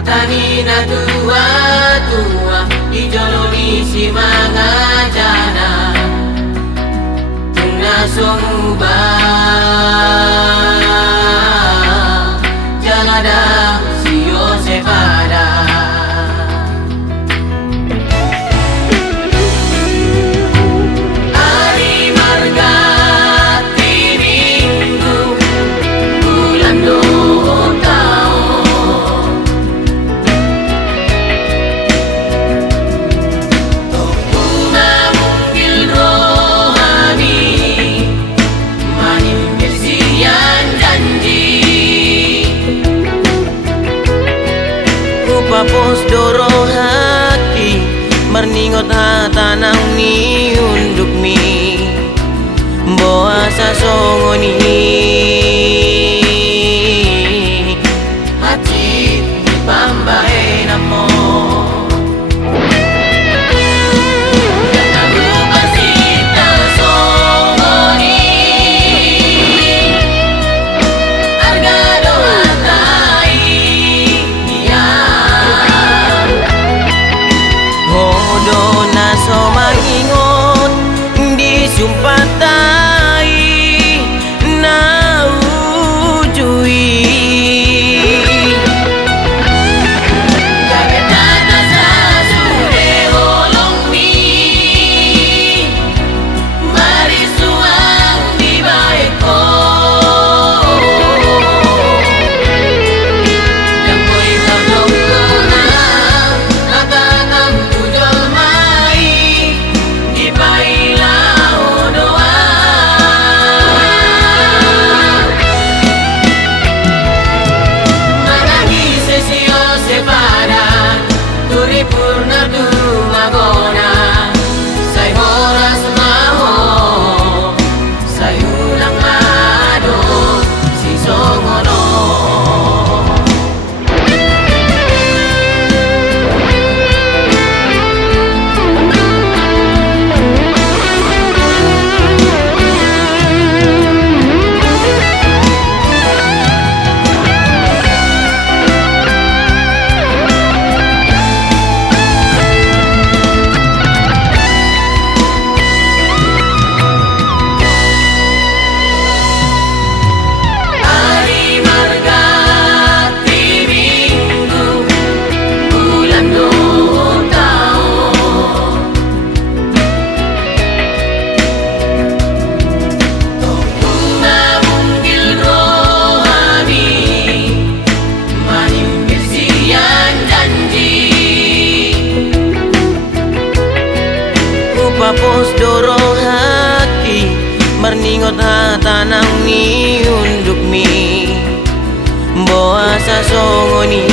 Hatanina tua-tua ijoloni si mga jana tuna somuba janada si Yosepada hari marga timinggu bulan papos doro hati merningot hatanang ni unduk mi boa sa songoni hati di pambahe namo sumpatai na ujui jagatana sa sure olong mi marisuang di baiko damoy tawag ko na natanang tujol mai di baila purna dumagona say horas maho say ulang mado si songono papos doro hati merningot hatanang ni unduk mi boa sa songoni